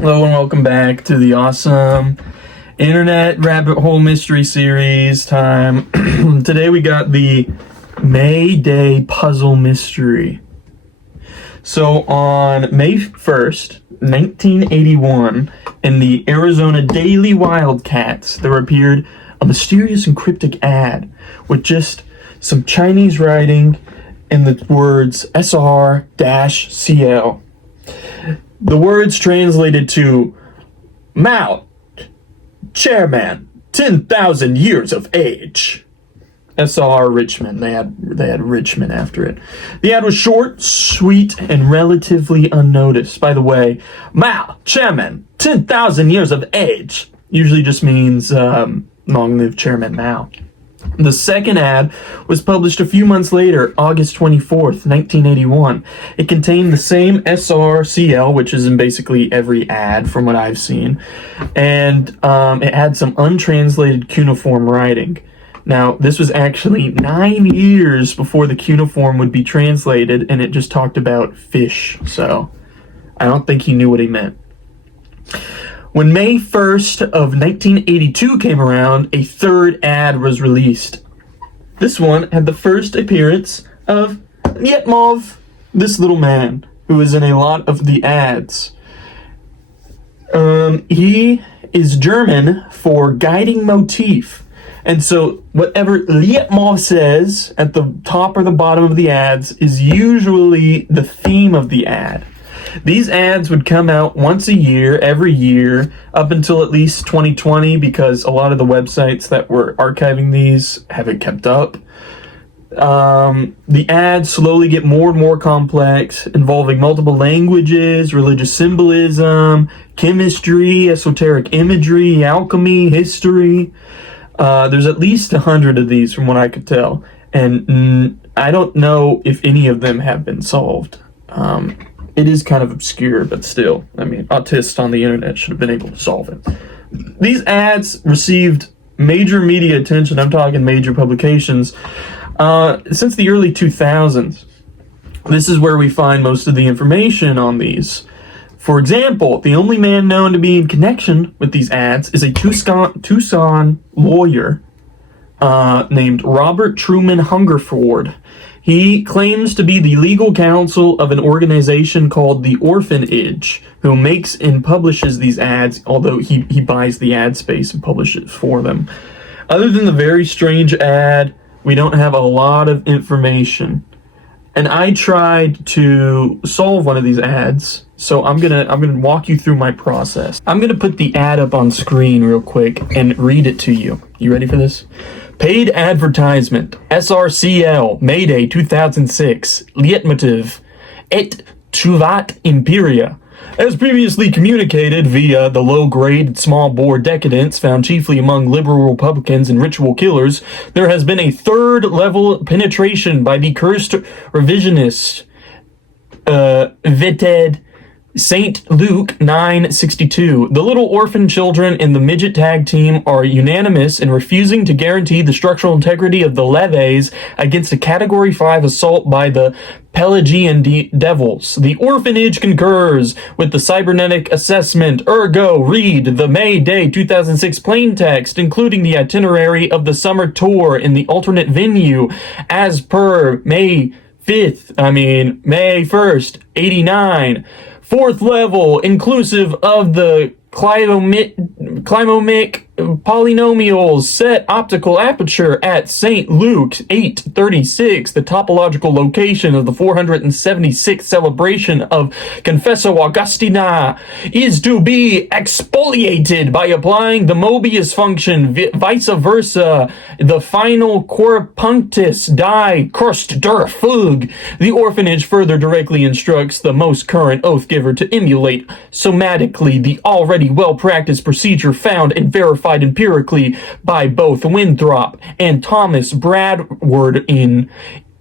Hello and welcome back to the awesome internet rabbit hole mystery series time. Today we got the Mayday puzzle mystery. So on May 1st, 1981, in the Arizona Daily Wildcats, there appeared a mysterious and cryptic ad with just some Chinese writing and the words SR-CL. The words translated to Mao, chairman, 10,000 years of age. SR Richmond. They had Richmond after it. The ad was short, sweet, and relatively unnoticed. By the way, Mao, chairman, 10,000 years of age usually just means long live Chairman Mao. The second ad was published a few months later, August 24th, 1981. It contained the same SRCL, which is in basically every ad from what I've seen, and it had some untranslated cuneiform writing. Now, this was actually 9 years before the cuneiform would be translated, and it just talked about fish, so I don't think he knew what he meant. When May 1st of 1982 came around, a third ad was released. This one had the first appearance of Yetmov, this little man, who is in a lot of the ads. He is German for guiding motif. And so whatever Lietmov says at the top or the bottom of the ads is usually the theme of the ad. These ads would come out once a year, every year, up until at least 2020, because a lot of the websites that were archiving these haven't kept up. The ads slowly get more and more complex, involving multiple languages, religious symbolism, chemistry, esoteric imagery, alchemy, history. There's at least 100 of these from what I could tell, and I don't know if any of them have been solved. It is kind of obscure, but still, I mean, autists on the internet should have been able to solve it. These ads received major media attention, I'm talking major publications, since the early 2000s. This is where we find most of the information on these. For example, the only man known to be in connection with these ads is a Tucson lawyer named Robert Truman Hungerford. He claims to be the legal counsel of an organization called the Orphanage, who makes and publishes these ads, although he buys the ad space and publishes for them. Other than the very strange ad, we don't have a lot of information. And I tried to solve one of these ads, so I'm gonna walk you through my process. I'm gonna put the ad up on screen real quick and read it to you. You ready for this? Paid advertisement, SRCL, Mayday 2006, Leitmotiv, et Tuvat Imperia. As previously communicated via the low-grade, small-bore decadence found chiefly among liberal Republicans and ritual killers, there has been a third-level penetration by the cursed revisionist, Veted St. Luke 9:62. The little orphan children in the midget tag team are unanimous in refusing to guarantee the structural integrity of the levees against a Category 5 assault by the Pelagian Devils. The orphanage concurs with the cybernetic assessment. Ergo, read the May Day 2006 plain text, including the itinerary of the summer tour in the alternate venue, as per May 1st, 89. Fourth level, inclusive of the climomic polynomials, set optical aperture at St. Luke 836, the topological location of the 476th celebration of Confessio Augustina, is to be exfoliated by applying the Mobius function, vice versa, the final corpunctus die Kurst der Fug. The orphanage further directly instructs the most current oath giver to emulate somatically the already well-practiced procedure found and verified empirically by both Winthrop and Thomas Bradward in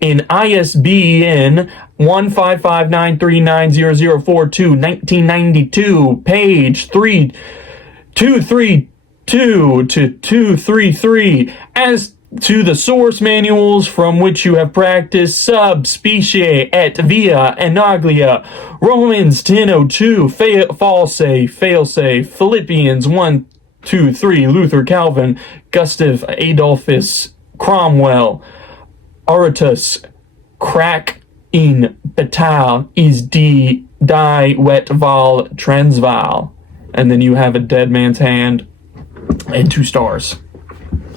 ISBN 155939004 1992, page 3232 to 233, as to the source manuals from which you have practiced subspecie et via anaglia, Romans 10:02, failsafe, Philippians 1:2-3, Luther, Calvin, Gustav Adolphus, Cromwell, Aratus, crack in Betal is die wet val Transvaal. And then you have a dead man's hand and 2 stars.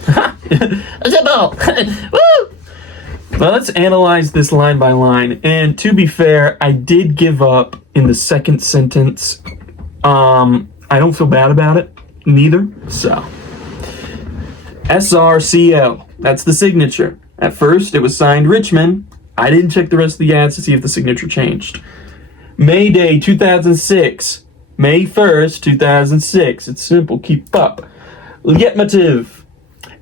Woo! Now let's analyze this line by line. And to be fair, I did give up in the second sentence. I don't feel bad about it, neither. So, SRCL, that's the signature. At first, it was signed Richmond. I didn't check the rest of the ads to see if the signature changed. Mayday 2006, May 1st, 2006. It's simple, keep up. Leitmotiv.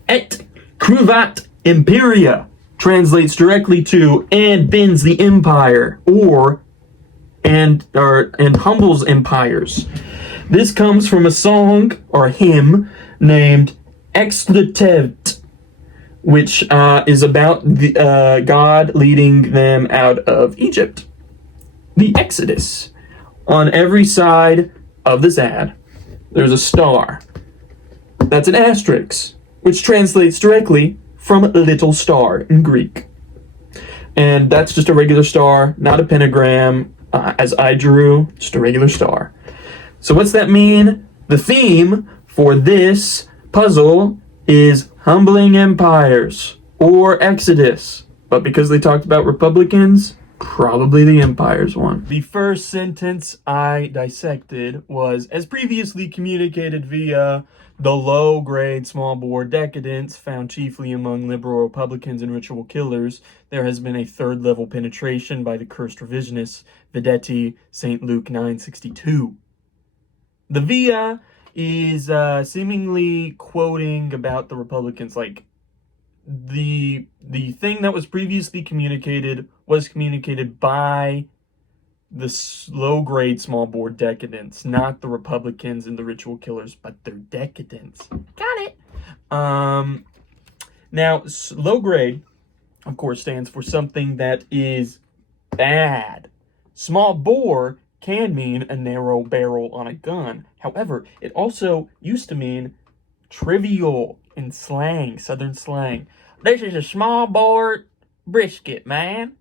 Et cruvat imperia translates directly to and bends the empire and humbles empires. This comes from a song or a hymn named Exlutev, which is about the God leading them out of Egypt. The Exodus. On every side of this ad, there's a star. That's an asterisk, which translates directly from little star in Greek. And that's just a regular star, not a pentagram, as I drew, just a regular star. So what's that mean? The theme for this puzzle is humbling empires, or Exodus. But because they talked about Republicans, probably the empires one. The first sentence I dissected was, as previously communicated via the low-grade small-bore decadence found chiefly among liberal Republicans and ritual killers, there has been a third-level penetration by the cursed revisionists, Vedetti, St. Luke 9:62. The via is seemingly quoting about the Republicans, like the thing that was previously communicated was communicated by the low-grade small-bore decadents, not the Republicans and the ritual killers, but their decadents. Got it. Now, low-grade, of course, stands for something that is bad. Small-bore can mean a narrow barrel on a gun. However, it also used to mean trivial in slang, Southern slang. This is a small-bore brisket, man.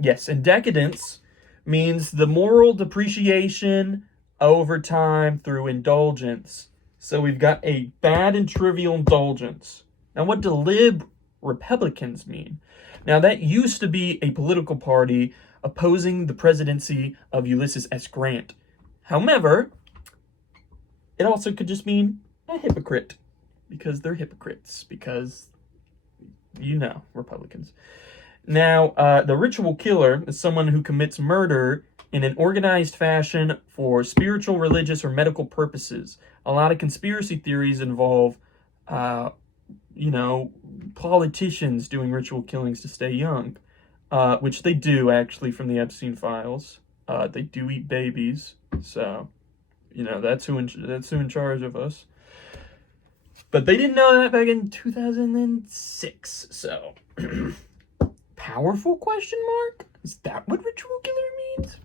Yes, and decadence means the moral depreciation over time through indulgence. So we've got a bad and trivial indulgence. Now, what do Republicans mean? Now, that used to be a political party opposing the presidency of Ulysses S. Grant. However, it also could just mean a hypocrite, because they're hypocrites, because, Republicans. Now, the ritual killer is someone who commits murder in an organized fashion for spiritual, religious, or medical purposes. A lot of conspiracy theories involve, politicians doing ritual killings to stay young, which they do, actually, from the Epstein files. They do eat babies, so, that's who in charge of us. But they didn't know that back in 2006, so... Powerful question mark? Is that what ritual killer means?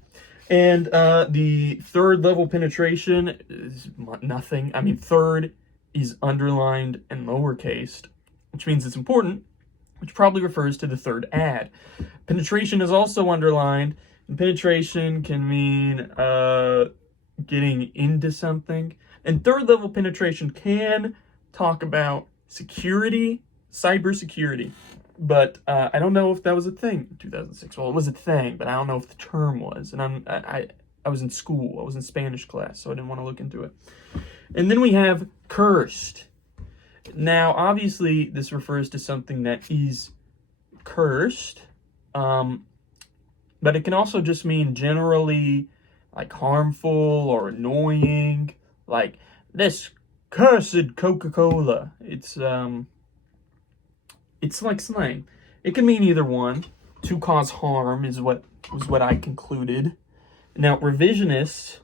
And the third level penetration is nothing. I mean, third is underlined and lowercased, which means it's important, which probably refers to the third ad. Penetration is also underlined, and penetration can mean getting into something. And third level penetration can talk about security, cybersecurity. But I don't know if that was a thing in 2006. Well, it was a thing, but I don't know if the term was. And I was in school. I was in Spanish class, so I didn't want to look into it. And then we have cursed. Now, obviously, this refers to something that is cursed. But it can also just mean generally, like, harmful or annoying. Like, this cursed Coca-Cola. It's like slang. It can mean either one. To cause harm is what I concluded. Now, revisionist,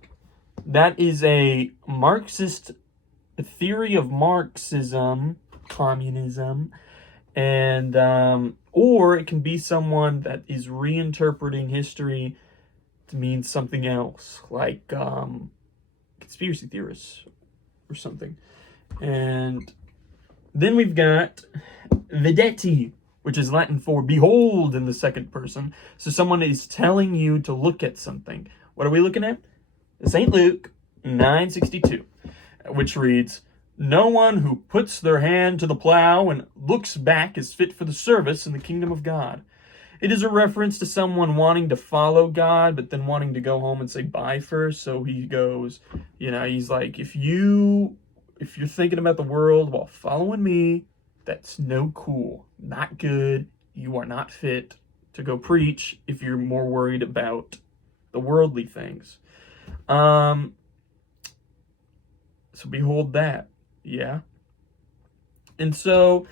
that is a Marxist theory of Marxism communism. And or it can be someone that is reinterpreting history to mean something else, like conspiracy theorists or something. And then we've got videtti, which is Latin for behold in the second person. So someone is telling you to look at something. What are we looking at? St. Luke 9:62, which reads, "No one who puts their hand to the plow and looks back is fit for the service in the kingdom of God." It is a reference to someone wanting to follow God, but then wanting to go home and say bye first. So he goes, he's like, if you're thinking about the world while following me, that's no cool, not good. You are not fit to go preach if you're more worried about the worldly things. So behold that. Yeah. And so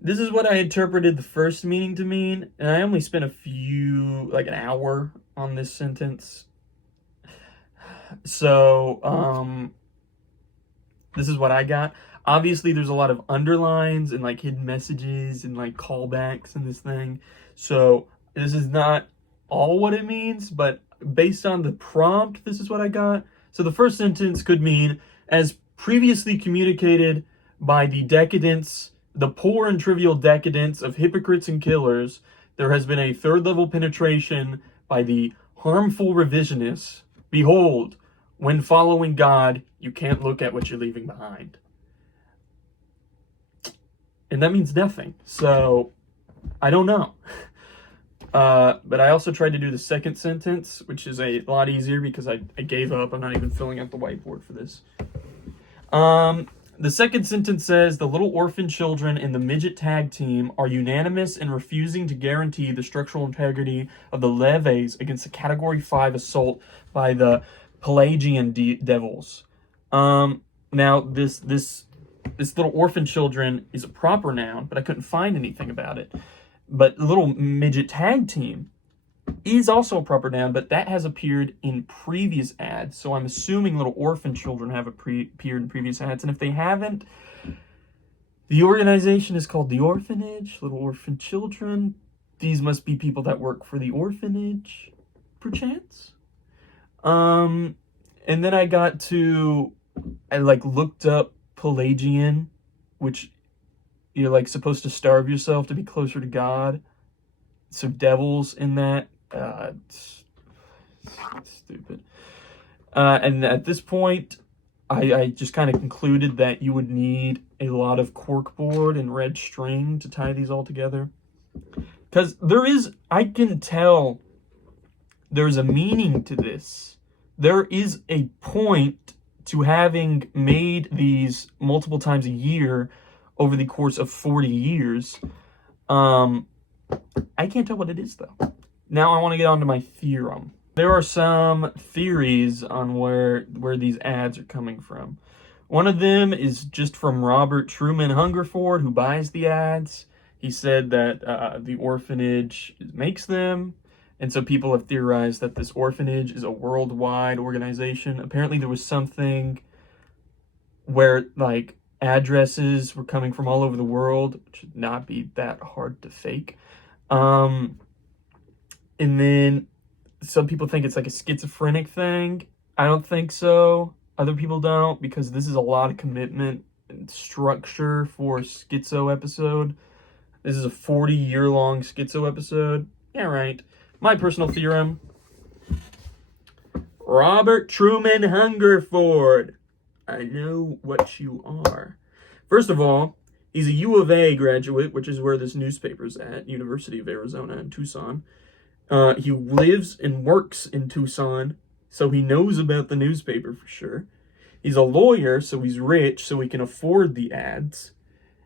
this is what I interpreted the first meaning to mean, and I only spent an hour on this sentence. So, this is what I got. Obviously, there's a lot of underlines and like hidden messages and like callbacks in this thing. So this is not all what it means, but based on the prompt, this is what I got. So the first sentence could mean, as previously communicated by the poor and trivial decadence of hypocrites and killers, there has been a third-level penetration by the harmful revisionists. Behold, when following God, you can't look at what you're leaving behind. And that means nothing. So, I don't know. But I also tried to do the second sentence, which is a lot easier because I gave up. I'm not even filling out the whiteboard for this. The second sentence says, the little orphan children in the midget tag team are unanimous in refusing to guarantee the structural integrity of the levees against a Category 5 assault by the Pelagian devils. Now, this little orphan children is a proper noun, but I couldn't find anything about it. But little midget tag team is also a proper noun, but that has appeared in previous ads. So I'm assuming little orphan children have appeared in previous ads. And if they haven't, the organization is called the Orphanage, Little Orphan Children. These must be people that work for the orphanage, perchance. And then I looked up Pelagian, which you're like supposed to starve yourself to be closer to God. So devils in that. It's stupid. And at this point, I just kind of concluded that you would need a lot of corkboard and red string to tie these all together. Because I can tell there's a meaning to this. There is a point to having made these multiple times a year over the course of 40 years. I can't tell what it is, though. Now I want to get on to my theorem. There are some theories on where these ads are coming from. One of them is just from Robert Truman Hungerford, who buys the ads. He said that the orphanage makes them, and so people have theorized that this orphanage is a worldwide organization. Apparently there was something where, like, addresses were coming from all over the world, which should not be that hard to fake. And then some people think it's like a schizophrenic thing. I don't think so. Other people don't, because this is a lot of commitment and structure for a schizo episode. This is a 40-year-long schizo episode. Yeah, right. My personal theorem. Robert Truman Hungerford. I know what you are. First of all, he's a U of A graduate, which is where this newspaper's at, University of Arizona in Tucson. He lives and works in Tucson, so he knows about the newspaper for sure. He's a lawyer, so he's rich, so he can afford the ads.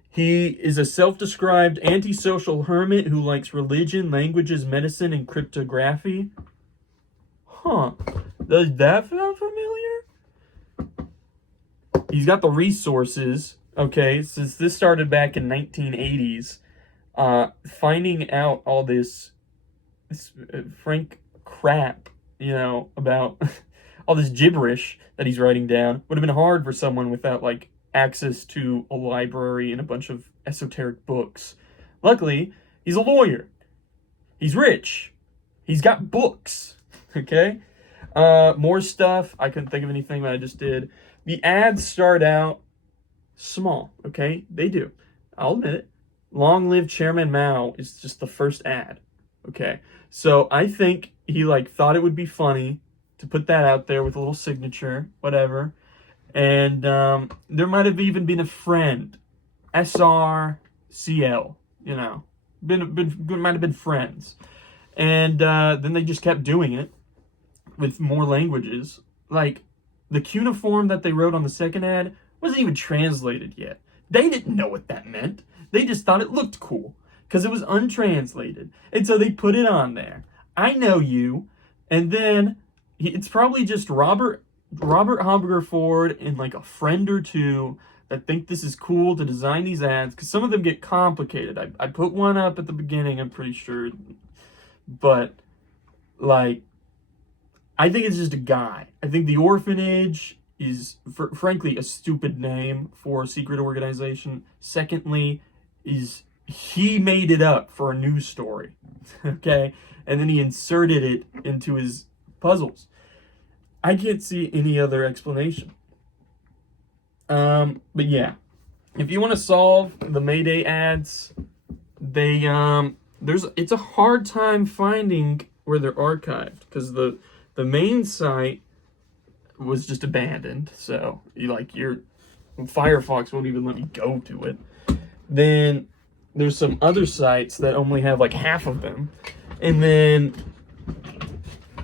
He is a self-described antisocial hermit who likes religion, languages, medicine, and cryptography. Huh. Does that sound familiar? He's got the resources. Okay, since this started back in 1980s, finding out all this frank crap, about all this gibberish that he's writing down would have been hard for someone without, like, access to a library and a bunch of esoteric books. Luckily, he's a lawyer. He's rich. He's got books. Okay? More stuff. I couldn't think of anything, but I just did. The ads start out small. Okay? They do. I'll admit it. Long live Chairman Mao is just the first ad. Okay? So I think he thought it would be funny to put that out there with a little signature, whatever. And there might have even been a friend, SRCL, might have been friends. And then they just kept doing it with more languages. Like, the cuneiform that they wrote on the second ad wasn't even translated yet. They didn't know what that meant. They just thought it looked cool because it was untranslated. And so they put it on there. I know you. And then it's probably just Robert Hamburger Ford and a friend or two that think this is cool to design these ads, because some of them get complicated. I put one up at the beginning, I'm pretty sure. But, I think it's just a guy. I think the orphanage is, frankly, a stupid name for a secret organization. Secondly, he made it up for a news story, okay? And then he inserted it into his puzzles. I can't see any other explanation. But yeah, if you want to solve the Mayday ads, it's a hard time finding where they're archived, because the main site was just abandoned. So your Firefox won't even let me go to it. Then there's some other sites that only have half of them, and then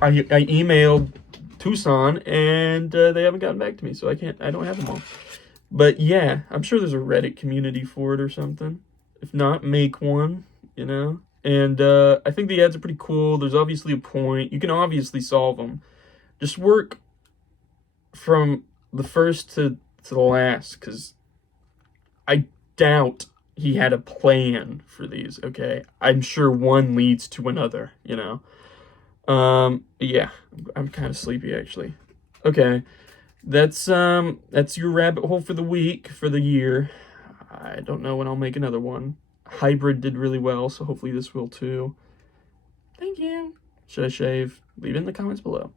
I emailed Tucson and they haven't gotten back to me, so I don't have them all. But yeah, I'm sure there's a Reddit community for it or something. If not, make one, And I think the ads are pretty cool. There's obviously a point. You can obviously solve them. Just work from the first to the last, because I doubt he had a plan for these, okay? I'm sure one leads to another, Yeah, I'm kind of sleepy, actually. Okay, that's your rabbit hole for the week, for the year. I don't know when I'll make another one. Hybrid did really well, so hopefully this will too. Thank you. Should I shave? Leave it in the comments below.